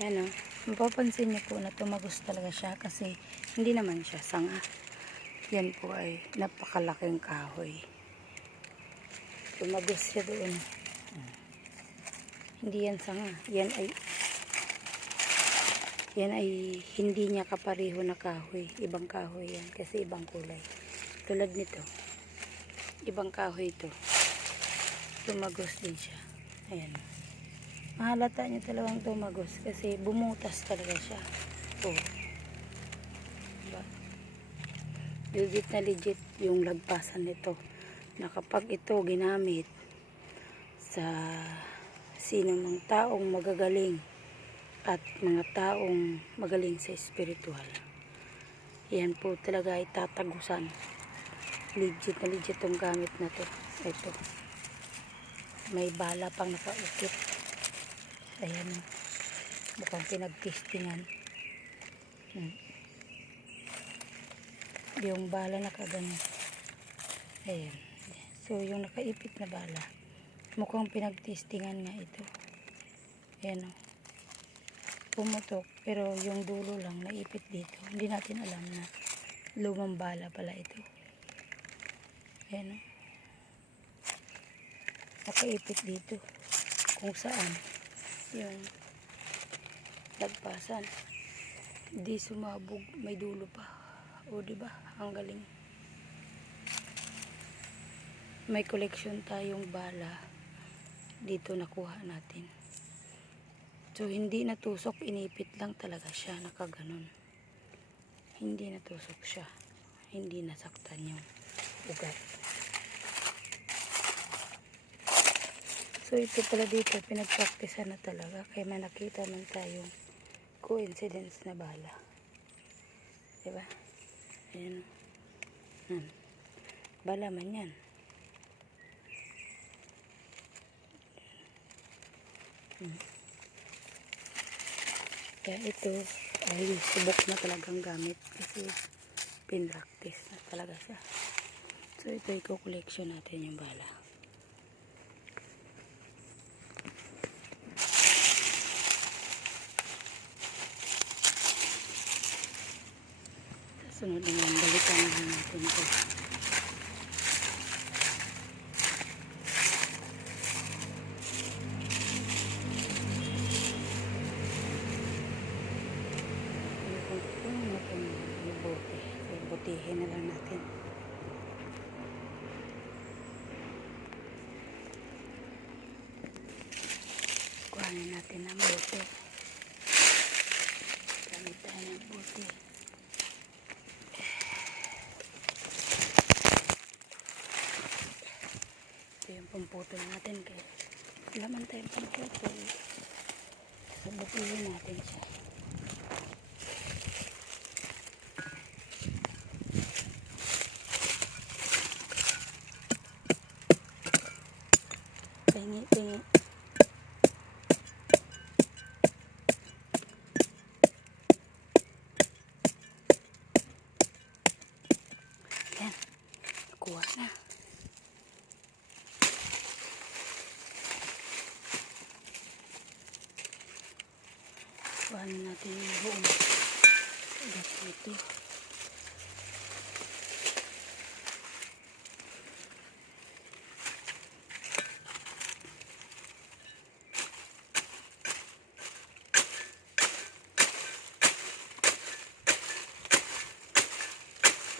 Yan o. Mapapansin niyo po na tumagos talaga siya kasi hindi naman siya sanga. Yan po ay napakalaking kahoy. Tumagos siya doon. Hindi yan sanga. Yan ay hindi niya kapareho na kahoy. Ibang kahoy yan kasi ibang kulay. Tulad nito. Ibang kahoy ito. Tumagos din siya. Ayan. Mahalata niyo talagang tumagos kasi bumutas talaga siya. Oh. Diba? Legit na legit yung lagpasan nito. Na kapag ito ginamit sa sinong taong magagaling at mga taong magaling sa spiritual, yan po talaga ay tatagusan. Legit na legit yung gamit na to. Ito. May bala pang nakaukit. Ayan. Mukhang pinagtistingan. Yung bala nakagano. Ayan. So yung nakaipit na bala, mukhang pinagtistingan nga ito. Ayan o. Pumutok. Pero yung dulo lang naipit dito. Hindi natin alam na lumang bala pala ito. Ayan o. Nakaipit dito. Kung saan yung lagpasan hindi sumabog, may dulo pa. O diba? Ang galing. May collection tayong bala dito nakuha natin. So hindi natusok, inipit lang talaga siya, nakaganon. Hindi natusok siya. Hindi nasaktan yung ugat. So ito pala dito, pinagpraktisan na talaga. Kaya may nakita man tayong coincidence na bala. Diba? Ayan. Bala man yan. Kaya ito ay subok na talagang gamit. Kasi pinractice na talaga siya. So ito i-collection natin yung bala. Sunod naman, balikan natin ito. Butihin na lang natin. Kuhanin natin ang bote. Gamit tayo ng bote. Yung pamputol natin kaya laman tayong pamputol, sabutihin natin siya. Tingi yan, nakuha na. Kuhanin natin yung buong ugat dito.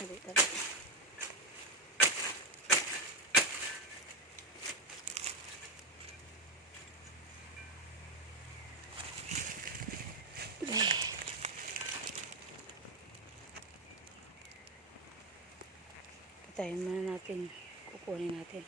Tabi. Patayin muna natin, kukunin natin.